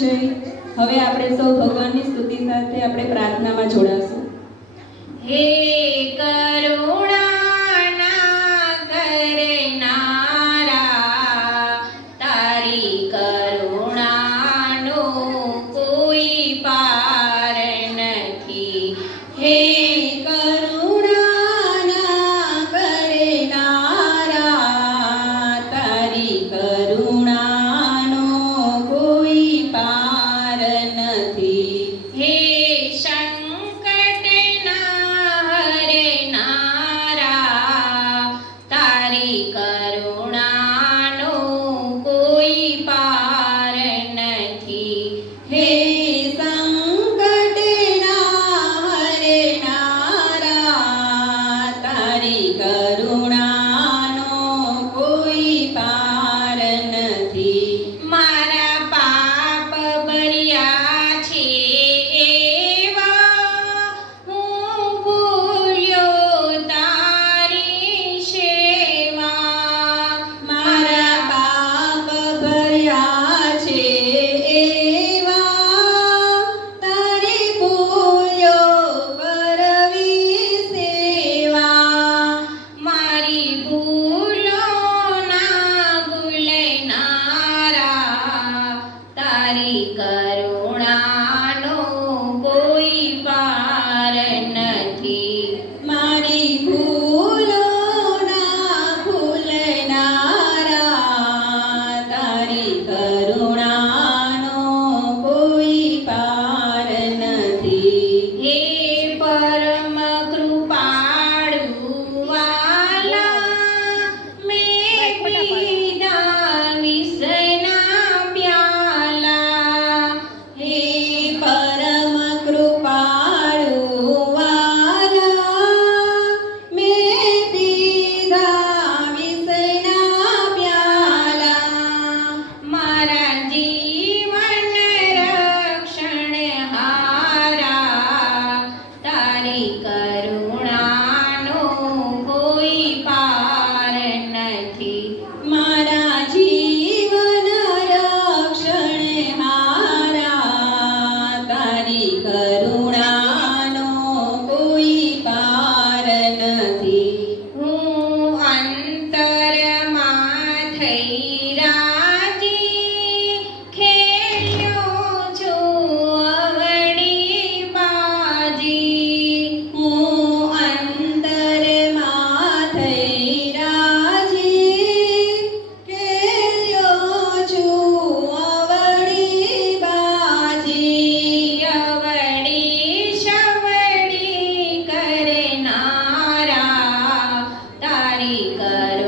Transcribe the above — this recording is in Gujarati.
જય હવે આપણે સૌ ભગવાનની સ્તુતિ સાથે આપણે પ્રાર્થનામાં જોડાશું. હે Una. Good.